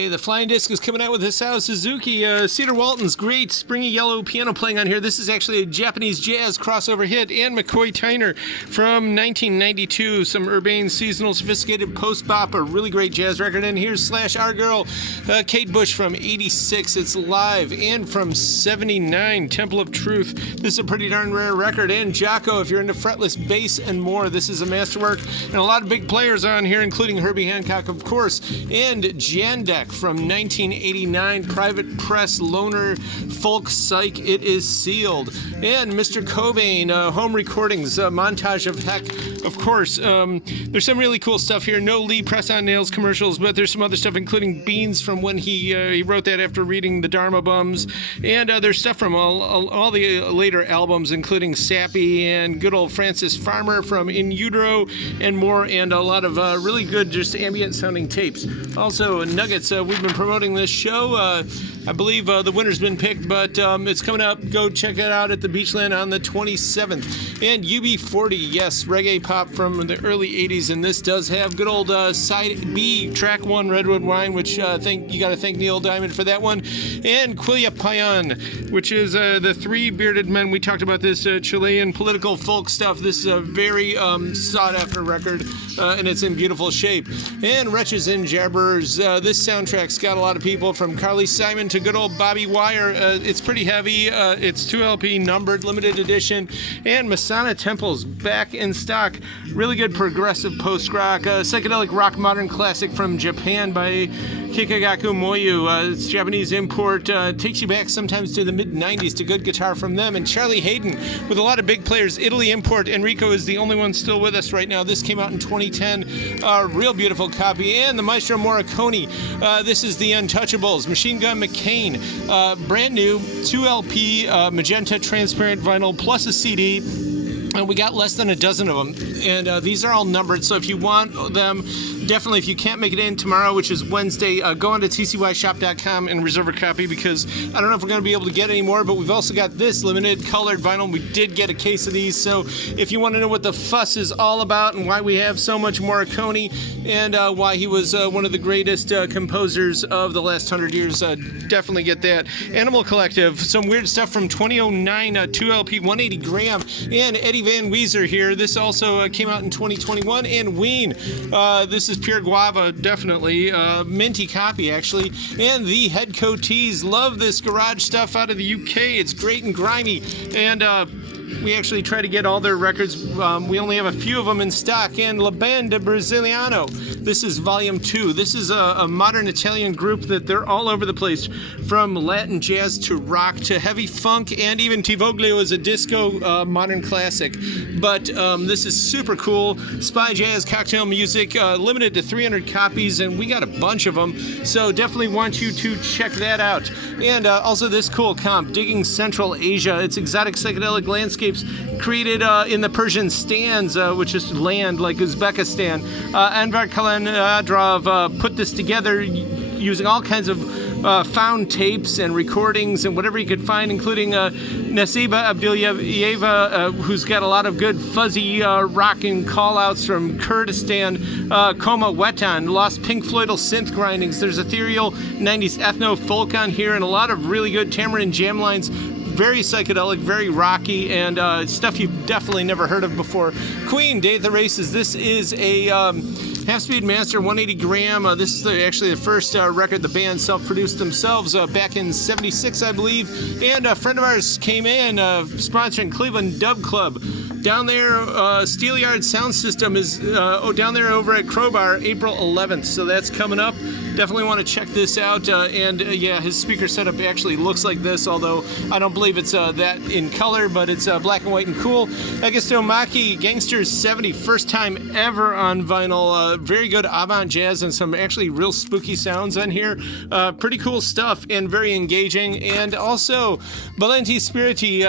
Hey, the Flying Disc is coming out with Hisao Suzuki. Cedar Walton's great springy yellow piano playing on here. This is actually a Japanese jazz crossover hit. And McCoy Tyner from 1992. Some urbane, seasonal, sophisticated post-bop. A really great jazz record. And here's Slash Our Girl, Kate Bush from 86. It's live. And from 79, Temple of Truth. This is a pretty darn rare record. And Jocko, if you're into fretless bass and more, this is a masterwork. And a lot of big players on here, including Herbie Hancock, of course. And Jandek from 1989, Private Press, Loner, Folk Psych, It Is Sealed. And Mr. Cobain, home recordings, montage of heck, of course. There's some really cool stuff here. No Lee Press-On Nails commercials, but there's some other stuff, including Beans from when he wrote that after reading the Dharma Bums. And there's stuff from all the later albums, including Sappy and good old Francis Farmer from In Utero and more, and a lot of really good just ambient sounding tapes. Also, Nuggets, we've been promoting this show. I believe the winner's been picked, but it's coming up. Go check it out at the Beachland on the 27th. And UB40, yes, reggae pop from the early 80s, and this does have good old side B, track 1, Redwood Wine, which I think you got to thank Neil Diamond for that one. And Quillia Payan, which is the Three Bearded Men. We talked about this Chilean political folk stuff. This is a very sought-after record, and it's in beautiful shape. And Wretches and Jabbers, this soundtrack's got a lot of people, from Carly Simon to good old Bobby Wire. It's pretty heavy. It's 2 LP numbered, limited edition. And Masana Temple's back in stock. Really good progressive post-rock, psychedelic rock modern classic from Japan by Kikagaku Moyu. It's Japanese import. Takes you back sometimes to the mid-90s to good guitar from them. And Charlie Hayden with a lot of big players. Italy import. Enrico is the only one still with us right now. This came out in 2010. Real beautiful copy. And the Maestro Morricone. This is the Untouchables. Machine Gun McCain. Brand new 2 LP magenta transparent vinyl plus a CD. And we got less than a dozen of them, and these are all numbered, so if you want them, definitely, if you can't make it in tomorrow, which is Wednesday, go on to tcyshop.com and reserve a copy, because I don't know if we're going to be able to get any more, but we've also got this limited colored vinyl. We did get a case of these, so if you want to know what the fuss is all about and why we have so much Morricone and why he was one of the greatest composers of the last 100 years, definitely get that. Animal Collective, some weird stuff from 2009, 2 LP, 180 gram, and Eddie Van Weezer here. This also came out in 2021. And Ween, this is pure guava, definitely. Minty copy, actually. And the Headco Tees. Love this garage stuff out of the UK. It's great and grimy. And we actually try to get all their records. We only have a few of them in stock. And La Banda Brasiliano. This is volume 2. This is a modern Italian group that they're all over the place, from Latin jazz to rock to heavy funk, and even Tivoglio is a disco modern classic. But this is super cool. Spy jazz, cocktail music, limited to 300 copies, and we got a bunch of them. So definitely want you to check that out. And also this cool comp, Digging Central Asia. It's exotic psychedelic landscapes created in the Persian stands, which is land like Uzbekistan. Anvar Kalanadrov put this together using all kinds of found tapes and recordings and whatever you could find, including Nasiba Abdulyeva, who's got a lot of good fuzzy rock and call-outs from Kurdistan, Koma Wetan, lost Pink Floydal synth grindings. There's ethereal 90s ethno-folk on here, and a lot of really good tamarind jam lines. Very psychedelic, very rocky, and stuff you've definitely never heard of before. Queen, Day of the Races. This is a Half-Speed Master 180 gram. This is actually the first record the band self-produced themselves back in '76, I believe. And a friend of ours came in sponsoring Cleveland Dub Club. Down there, Steelyard Sound System is down there over at Crowbar, April 11th. So that's coming up. Definitely want to check this out. Yeah, his speaker setup actually looks like this, although I don't believe it's that in color, but it's black and white and cool. Augusto Maki, Gangsters 70, first time ever on vinyl. Very good avant jazz and some actually real spooky sounds on here. Pretty cool stuff and very engaging. And also, Valenti Spiriti,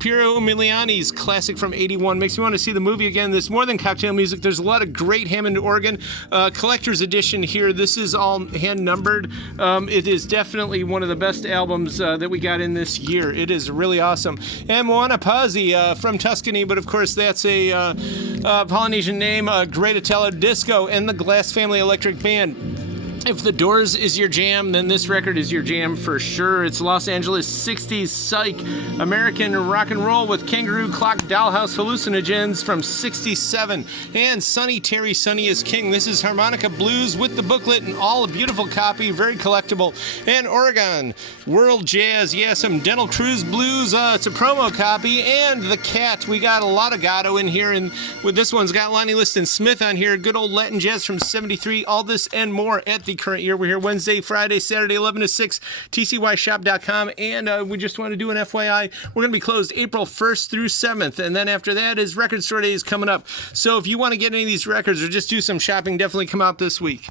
Piero Umiliani's classic from '81. Makes me want to see the movie again. There's more than cocktail music. There's a lot of great Hammond organ. Collector's edition here. This is all hand numbered. It is definitely one of the best albums that we got in this year. It is really awesome. And Moana Pazzi from Tuscany, but of course that's a Polynesian name. Great Italo Disco and the Glass Family Electric Band. If The Doors is your jam, then this record is your jam for sure. It's Los Angeles 60s psych American rock and roll with Kangaroo Clock Dollhouse Hallucinogens from 67. And Sonny Terry, Sonny is King. This is Harmonica Blues with the booklet and all a beautiful copy, very collectible. And Oregon World Jazz, yeah, some Dental Cruise Blues. It's a promo copy. And The Cat. We got a lot of Gatto in here, and with this one's got Lonnie Liston Smith on here. Good old Latin jazz from 73. All this and more at the current year. We're here Wednesday, Friday, Saturday, 11 to 6, tcyshop.com. And we just want to do an FYI. We're going to be closed April 1st through 7th. And then after that is Record Store Days coming up. So if you want to get any of these records or just do some shopping, definitely come out this week.